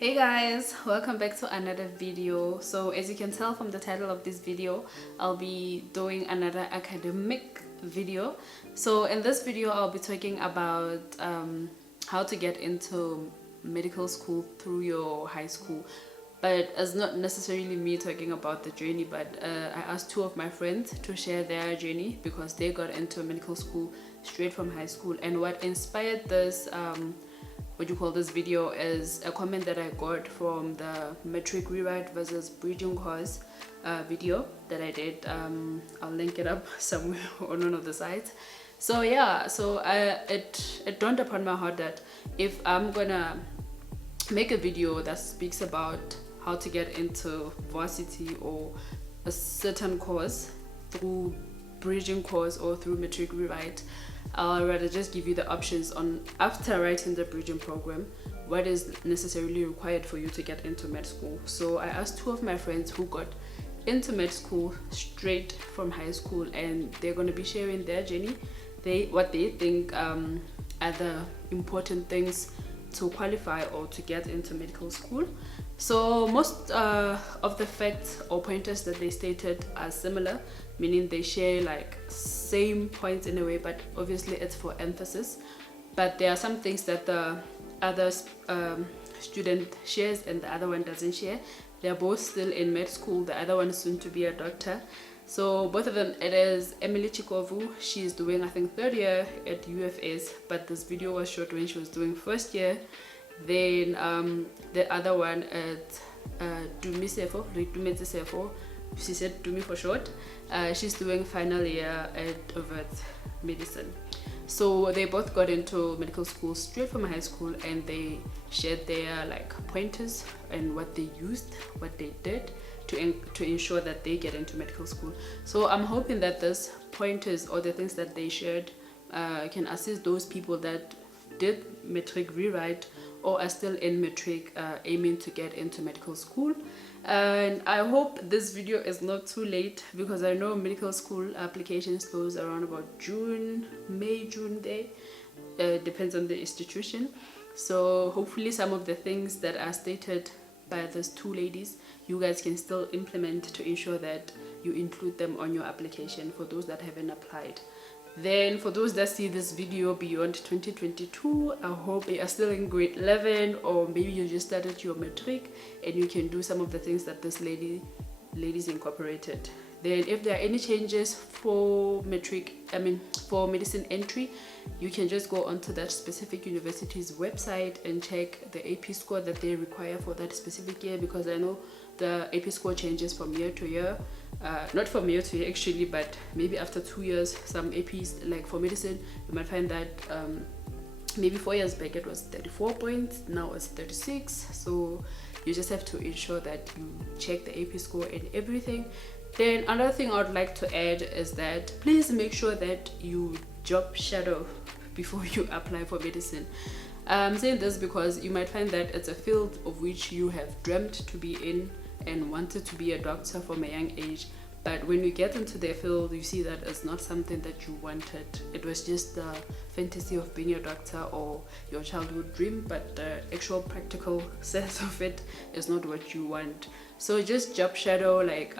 Hey guys, welcome back to another video. So as you can tell from the title of this video, I'll be doing another academic video. So in this video I'll be talking about how to get into medical school through your high school, but it's not necessarily me talking about the journey, but I asked two of my friends to share their journey because they got into medical school straight from high school. And what inspired this this video is a comment that I got from the matric rewrite versus bridging course video that I did. I'll link it up somewhere on one of the sites. So yeah, it dawned upon my heart that if I'm gonna make a video that speaks about how to get into varsity or a certain course through bridging course or through matric rewrite, I'll rather just give you the options on after writing the bridging program, what is necessarily required for you to get into med school. So I asked two of my friends who got into med school straight from high school, and they're going to be sharing their journey, what they think are the important things to qualify or to get into medical school. So most of the facts or pointers that they stated are similar, meaning they share like same points in a way, but obviously it's for emphasis. But there are some things that the other student shares and the other one doesn't share. They're both still in med school. The other one is soon to be a doctor. So both of them, it is Emily Chikovu. She's doing, I think, third year at UFS, but this video was shot when she was doing first year. Then the other one at Dumi Sefo, she said Dumi for short. She's doing final year at A.Bit.of.Everything. So they both got into medical school straight from high school, and they shared their like pointers and what they used, what they did to ensure that they get into medical school. So I'm hoping that these pointers or the things that they shared can assist those people that did matric rewrite or are still in matric aiming to get into medical school. And I hope this video is not too late, because I know medical school applications close around about June there. Depends on the institution. So hopefully some of the things that are stated by those two ladies you guys can still implement to ensure that you include them on your application for those that haven't applied. Then for those that see this video beyond 2022, I hope you are still in grade 11, or maybe you just started your matric and you can do some of the things that this ladies incorporated. Then if there are any changes for for medicine entry, you can just go onto that specific university's website and check the AP score that they require for that specific year, because I know the AP score changes from year to year. Not from year to year actually, but maybe after 2 years, some APs, like for medicine, you might find that maybe 4 years back it was 34 points, now it's 36. So you just have to ensure that you check the AP score and everything. Then another thing I would like to add is that please make sure that you job shadow before you apply for medicine. I'm saying this because you might find that it's a field of which you have dreamt to be in and wanted to be a doctor from a young age, but when you get into the field you see that it's not something that you wanted. It was just the fantasy of being a doctor or your childhood dream, but the actual practical sense of it is not what you want. So just job shadow like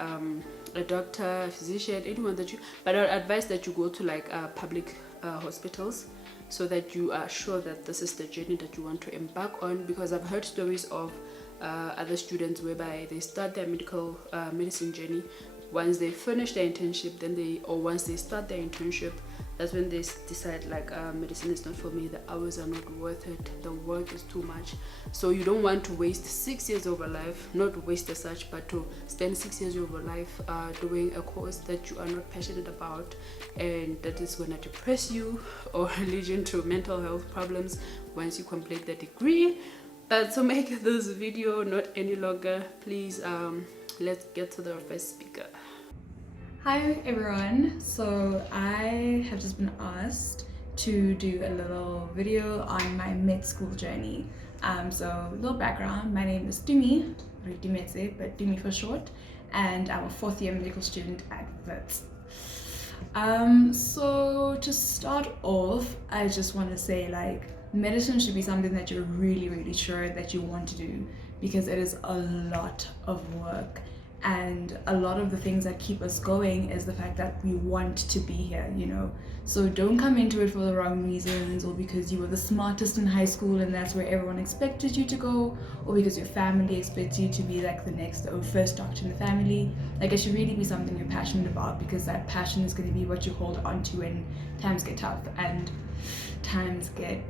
a doctor, a physician, anyone that you, but I would advise that you go to like public hospitals, so that you are sure that this is the journey that you want to embark on. Because I've heard stories of other students whereby they start their medicine journey. Once they finish their internship, once they start their internship, that's when they decide like medicine is not for me, the hours are not worth it, the work is too much. So you don't want to waste 6 years of your life, not waste as such, but to spend 6 years of your life doing a course that you are not passionate about, and that is going to depress you or lead you into mental health problems once you complete the degree. But to make this video not any longer, please let's get to the first speaker. Hi everyone, so I have just been asked to do a little video on my med school journey. So a little background, my name is Dumi, but Dumi for short, and I'm a 4th year medical student at Wits. So to start off, I just want to say, like, medicine should be something that you're really, really sure that you want to do, because it is a lot of work. And a lot of the things that keep us going is the fact that we want to be here, you know. So don't come into it for the wrong reasons, or because you were the smartest in high school and that's where everyone expected you to go, or because your family expects you to be like the next or first doctor in the family. Like, it should really be something you're passionate about, because that passion is going to be what you hold on to when times get tough. And times get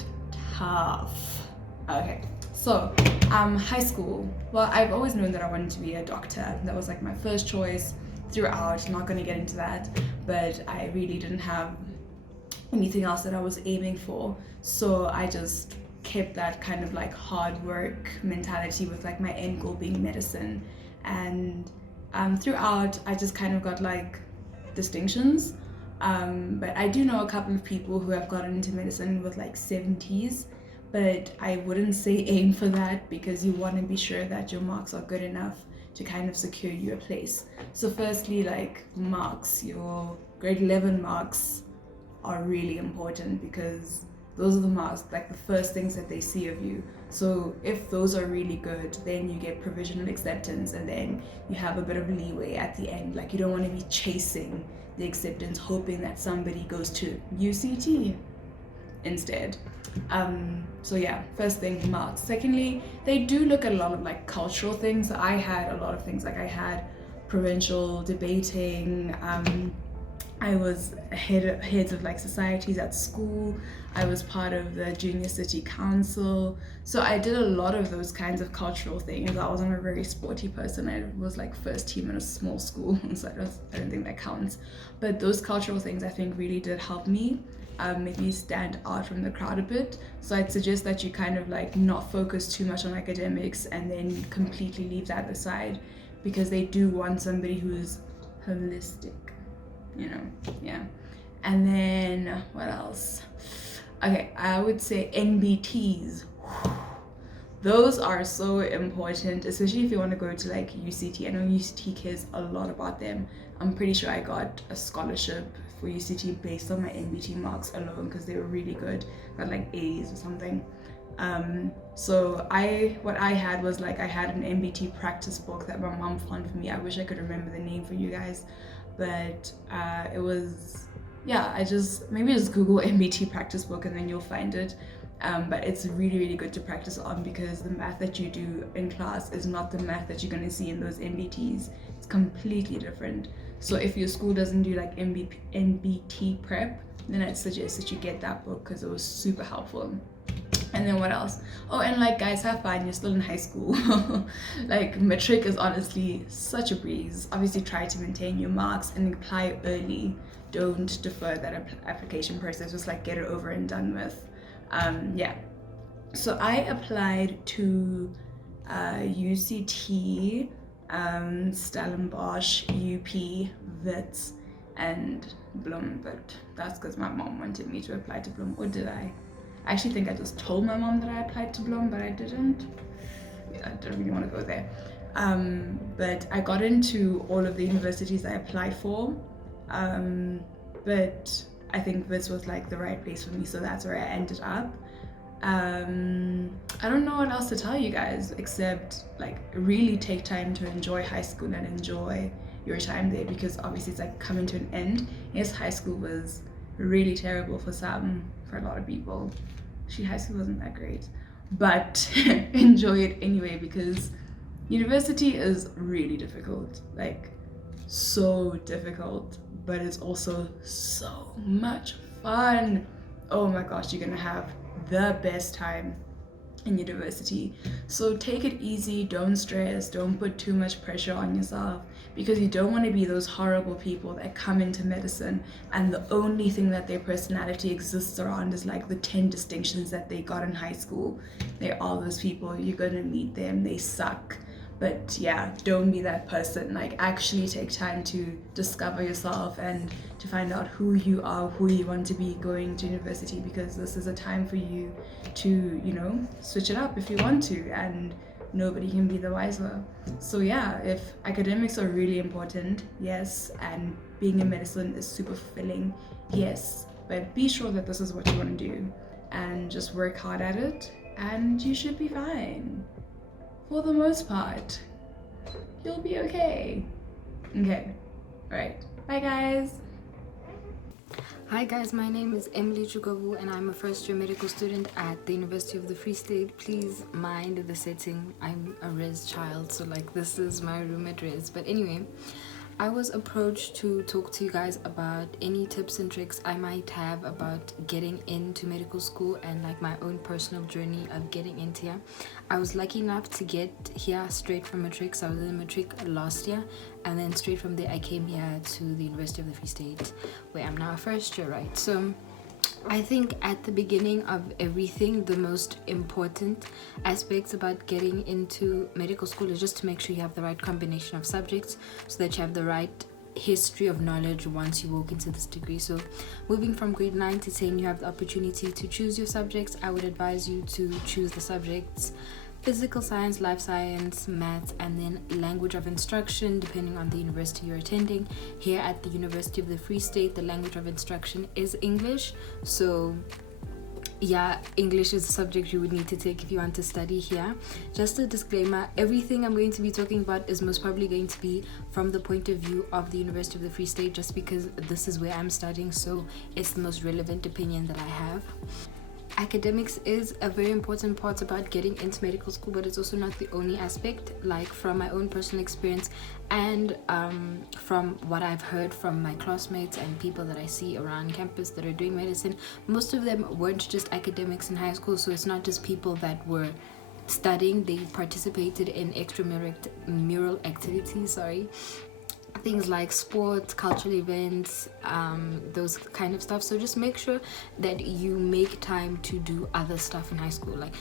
tough. Okay. So, high school. Well, I've always known that I wanted to be a doctor. That was like my first choice throughout. Not going to get into that, but I really didn't have anything else that I was aiming for. So I just kept that kind of like hard work mentality with like my end goal being medicine. And throughout, I just kind of got like distinctions. But I do know a couple of people who have gotten into medicine with like 70s. But I wouldn't say aim for that, because you want to be sure that your marks are good enough to kind of secure you a place. So firstly, like marks, your grade 11 marks are really important, because those are the marks, like the first things that they see of you. So if those are really good, then you get provisional acceptance, and then you have a bit of leeway at the end. Like, you don't want to be chasing the acceptance hoping that somebody goes to UCT instead. So yeah, first thing, marks. Secondly, they do look at a lot of like cultural things. I had a lot of things, like I had provincial debating, I was heads of like societies at school. I was part of the junior city council. So I did a lot of those kinds of cultural things. I wasn't a very sporty person. I was like first team in a small school, so I don't think that counts. But those cultural things I think really did help me make me stand out from the crowd a bit. So I'd suggest that you kind of like not focus too much on academics and then completely leave that aside, because they do want somebody who's holistic, you know. Yeah. And then what else? Okay, I would say NBTs. Those are so important, especially if you want to go to like UCT. I know UCT cares a lot about them. I'm pretty sure I got a scholarship for UCT based on my NBT marks alone, because they were really good. I got like A's or something. So what I had was like, I had an NBT practice book that my mom found for me. I wish I could remember the name for you guys, but it was, yeah, maybe just Google NBT practice book and then you'll find it. But it's really, really good to practice on, because the math that you do in class is not the math that you're going to see in those NBTs. It's completely different. So if your school doesn't do like NBT prep, then I'd suggest that you get that book, because it was super helpful. And then what else? Oh, and like, guys, have fun. You're still in high school. Like, matric is honestly such a breeze. Obviously, try to maintain your marks and apply early. Don't defer that application process. Just like get it over and done with. Yeah. So I applied to UCT, Stellenbosch, UP, Wits, and Bloem. But that's because my mom wanted me to apply to Bloem. Or did I? I actually think I just told my mom that I applied to Bloem, but I didn't. I don't really want to go there. But I got into all of the universities I applied for. But I think this was like the right place for me, so that's where I ended up. I don't know what else to tell you guys, except like really take time to enjoy high school and enjoy your time there, because obviously it's like coming to an end. Yes, high school was really terrible for a lot of people. Actually, high school wasn't that great, but enjoy it anyway, because university is really difficult, like so difficult, but it's also so much fun. Oh my gosh, you're gonna have the best time in university. So take it easy, don't stress, don't put too much pressure on yourself, because you don't want to be those horrible people that come into medicine and the only thing that their personality exists around is like the 10 distinctions that they got in high school. They're all those people, you're gonna meet them, they suck. But yeah, don't be that person. Like, actually take time to discover yourself and to find out who you are, who you want to be going to university, because this is a time for you to, you know, switch it up if you want to, and nobody can be the wiser. So yeah, if academics are really important, yes, and being in medicine is super fulfilling, yes, but be sure that this is what you want to do. and just work hard at it, and you should be fine. For the most part, you'll be okay. Okay, alright. Bye, guys. Hi guys, my name is Emily Chukovu and I'm a first year medical student at the University of the Free State. Please mind the setting. I'm a res child, so like this is my room at res. But anyway, I was approached to talk to you guys about any tips and tricks I might have about getting into medical school and like my own personal journey of getting into here. I was lucky enough to get here straight from matric. So I was in matric last year, and then straight from there I came here to the University of the Free State, where I'm now a first year, right? So I think at the beginning of everything, the most important aspects about getting into medical school is just to make sure you have the right combination of subjects so that you have the right history of knowledge once you walk into this degree. So moving from grade 9 to 10, you have the opportunity to choose your subjects. I would advise you to choose the subjects physical science, life science, maths, and then language of instruction depending on the university you're attending. Here at the University of the Free State, the language of instruction is English. So yeah, English is a subject you would need to take if you want to study here. Just a disclaimer, everything I'm going to be talking about is most probably going to be from the point of view of the University of the Free State, just because this is where I'm studying, so it's the most relevant opinion that I have. Academics is a very important part about getting into medical school, but it's also not the only aspect. Like from my own personal experience and from what I've heard from my classmates and people that I see around campus that are doing medicine, most of them weren't just academics in high school. So it's not just people that were studying, they participated in extramural activities, things like sports, cultural events, those kind of stuff. So just make sure that you make time to do other stuff in high school. Like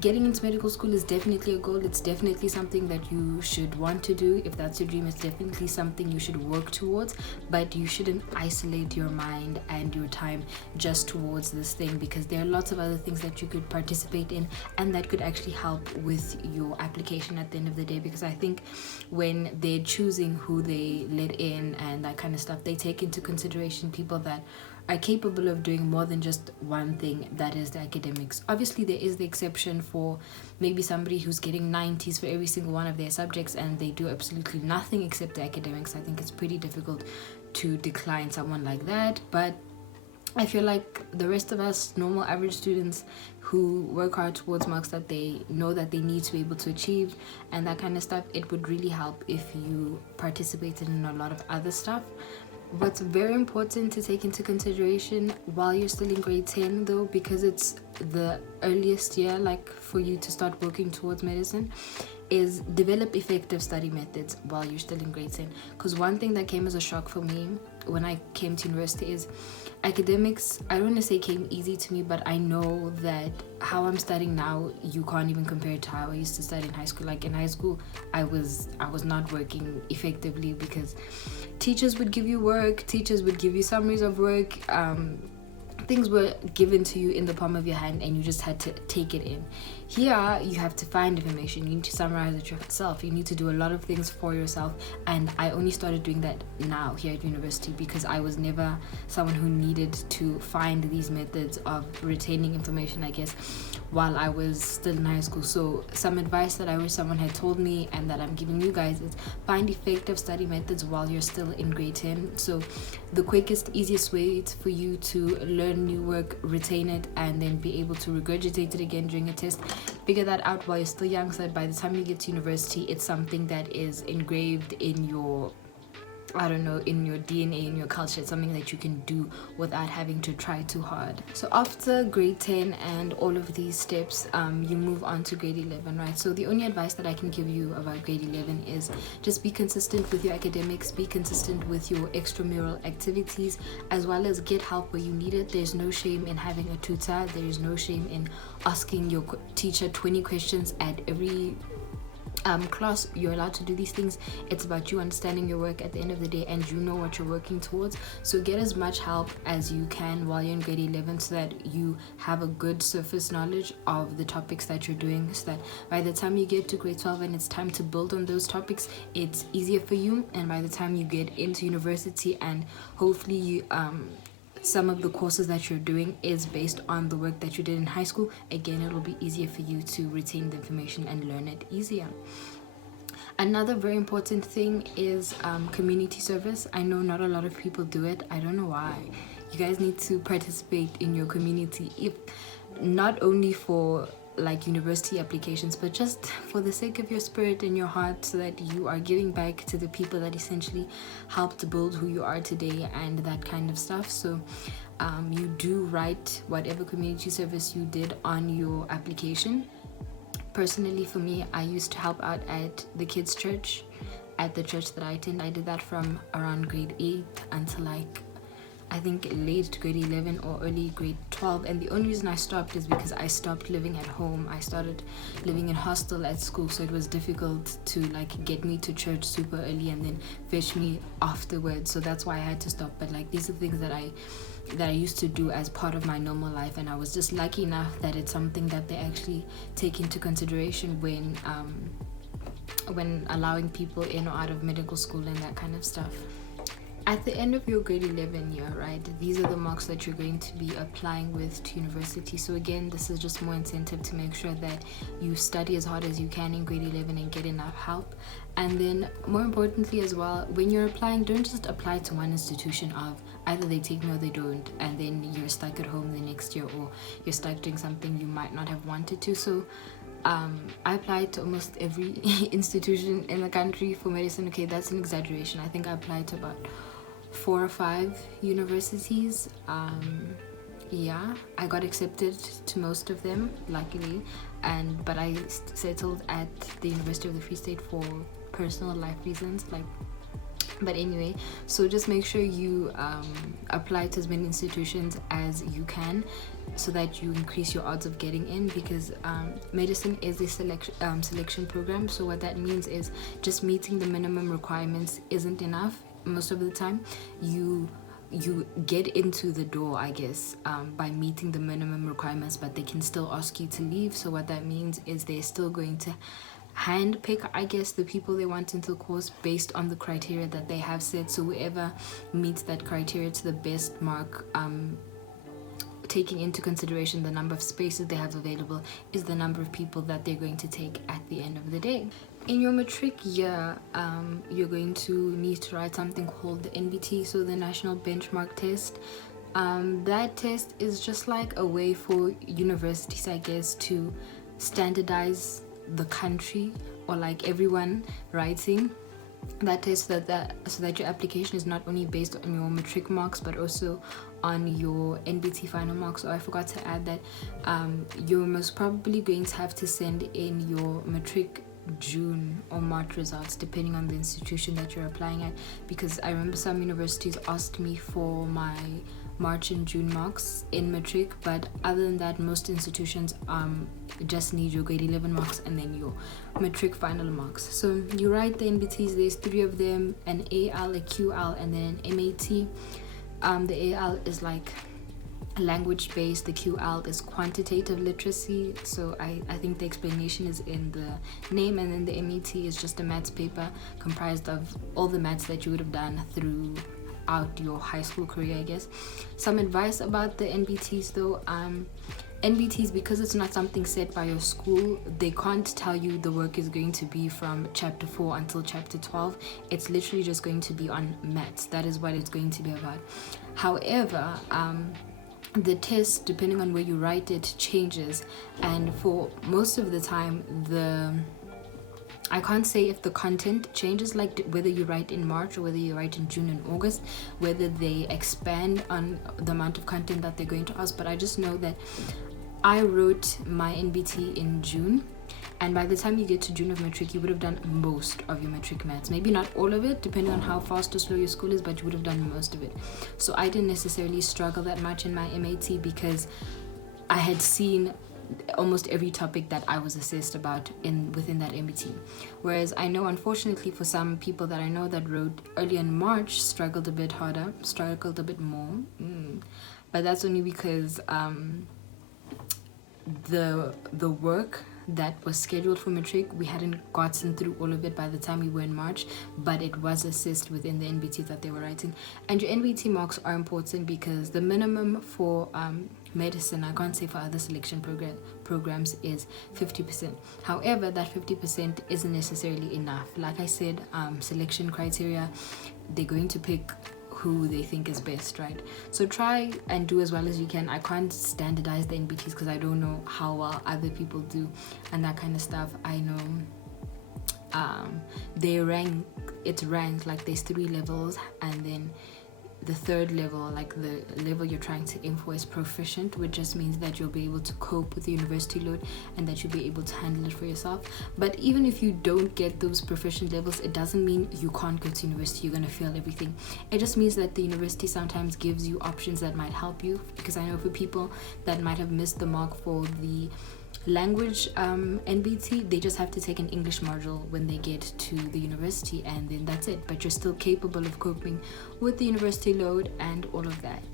getting into medical school is definitely a goal. It's definitely something that you should want to do. If that's your dream, it's definitely something you should work towards, but you shouldn't isolate your mind and your time just towards this thing, because there are lots of other things that you could participate in and that could actually help with your application at the end of the day. Because I think when they're choosing who they let in and that kind of stuff, they take into consideration people that are capable of doing more than just one thing, that is the academics. Obviously there is the exception for maybe somebody who's getting 90s for every single one of their subjects and they do absolutely nothing except the academics. I think it's pretty difficult to decline someone like that, but I feel like the rest of us normal average students who work hard towards marks that they know that they need to be able to achieve and that kind of stuff, it would really help if you participated in a lot of other stuff. What's very important to take into consideration while you're still in grade 10 though, because it's the earliest year like for you to start working towards medicine, is develop effective study methods while you're still in grade 10. Because one thing that came as a shock for me when I came to university is academics, I don't want to say came easy to me, but I know that how I'm studying now, you can't even compare it to how I used to study in high school. Like in high school, I was not working effectively because teachers would give you work, teachers would give you summaries of work, things were given to you in the palm of your hand and you just had to take it in. Here you have to find information, you need to summarize it yourself, you need to do a lot of things for yourself, and I only started doing that now here at university because I was never someone who needed to find these methods of retaining information, I guess, while I was still in high school. So some advice that I wish someone had told me and that I'm giving you guys is find effective study methods while you're still in grade 10. So the quickest, easiest way for you to learn new work, retain it, and then be able to regurgitate it again during a test, figure that out while you're still young so that by the time you get to university, it's something that is engraved in your, I don't know, in your DNA, in your culture. It's something that you can do without having to try too hard. So after grade 10 and all of these steps, you move on to grade 11, right? So the only advice that I can give you about grade 11 is just be consistent with your academics, be consistent with your extramural activities, as well as get help where you need it. There's no shame in having a tutor. There's no shame in asking your teacher 20 questions at every class. You're allowed to do these things. It's about you understanding your work at the end of the day and you know what you're working towards. So get as much help as you can while you're in grade 11 so that you have a good surface knowledge of the topics that you're doing, so that by the time you get to grade 12 and it's time to build on those topics, it's easier for you. And by the time you get into university and hopefully you some of the courses that you're doing is based on the work that you did in high school, again, it will be easier for you to retain the information and learn it easier. Another very important thing is community service. I know not a lot of people do it. I don't know why. You guys need to participate in your community, if not only for like university applications, but just for the sake of your spirit and your heart, so that you are giving back to the people that essentially helped build who you are today and that kind of stuff. So you do write whatever community service you did on your application. Personally, for me, I used to help out at the kids' church, at the church that I attend. I did that from around grade 8 until like I think late grade 11 or early grade 12, and the only reason I stopped is because I stopped living at home. I started living in hostel at school, so it was difficult to like get me to church super early and then fetch me afterwards, so that's why I had to stop. But like these are things that I used to do as part of my normal life, and I was just lucky enough that it's something that they actually take into consideration when allowing people in or out of medical school and that kind of stuff. At the end of your grade 11 year, right, these are the marks that you're going to be applying with to university. So again, this is just more incentive to make sure that you study as hard as you can in grade 11 and get enough help. And then more importantly as well, when you're applying, don't just apply to one institution of either they take me or they don't, and then you're stuck at home the next year, or you're stuck doing something you might not have wanted to. So I applied to almost every institution in the country for medicine. Okay, that's an exaggeration. I think I applied to about 4 or 5 universities. Yeah, I got accepted to most of them, luckily, but I settled at the University of the Free State for personal life reasons. But anyway, so just make sure you apply to as many institutions as you can, so that you increase your odds of getting in, because medicine is a selection program. So what that means is just meeting the minimum requirements isn't enough. Most of the time you get into the door, I guess, by meeting the minimum requirements, but they can still ask you to leave. So what that means is they're still going to handpick, I guess, the people they want into the course based on the criteria that they have set. So whoever meets that criteria to the best mark, taking into consideration the number of spaces they have available, is the number of people that they're going to take at the end of the day. In your matric year, you're going to need to write something called the NBT, so the National Benchmark Test. That test is just like a way for universities, I guess, to standardize the country, or like everyone writing that test, so that your application is not only based on your matric marks but also on your NBT final marks. So I forgot to add that you're most probably going to have to send in your matric June or March results, depending on the institution that you're applying at, because I remember some universities asked me for my March and June marks in matric, but other than that, most institutions just need your grade 11 marks and then your matric final marks. So you write the NBTs. There's 3 of them: an AL, a QL, and then an MAT. The AL is like language based, the QL is quantitative literacy, so I think the explanation is in the name, and then the MAT is just a maths paper comprised of all the maths that you would have done throughout your high school career, I guess. Some advice about the NBTs though. NBTs, because it's not something set by your school, they can't tell you the work is going to be from chapter 4 until chapter 12. It's literally just going to be on maths. That is what it's going to be about. However, the test, depending on where you write it, changes, and for most of the time I can't say if the content changes, like whether you write in March or whether you write in June and August, whether they expand on the amount of content that they're going to ask. But I just know that I wrote my NBT in June, and by the time you get to June of matric, you would have done most of your matric maths. Maybe not all of it, depending on how fast or slow your school is, but you would have done most of it. So I didn't necessarily struggle that much in my MAT, because I had seen almost every topic that I was assessed about within that MBT. Whereas I know, unfortunately, for some people that I know that wrote early in March, struggled a bit harder, struggled a bit more. But that's only because the work that was scheduled for matric. We hadn't gotten through all of it by the time we were in March, but it was assessed within the NBT that they were writing. And your NBT marks are important because the minimum for medicine, I can't say for other selection programs, is 50%. However, that 50% isn't necessarily enough. Like I said, selection criteria, they're going to pick who they think is best, right? So try and do as well as you can. I can't standardize the NBTs because I don't know how well other people do and that kind of stuff. I know it's ranked, like there's 3 levels, and then the 3rd level, like the level you're trying to aim for, is proficient, which just means that you'll be able to cope with the university load and that you'll be able to handle it for yourself. But even if you don't get those proficient levels, it doesn't mean you can't go to university, you're going to fail everything. It just means that the university sometimes gives you options that might help you, because I know for people that might have missed the mark for the language NBT, they just have to take an English module when they get to the university, and then that's it. But you're still capable of coping with the university load and all of that.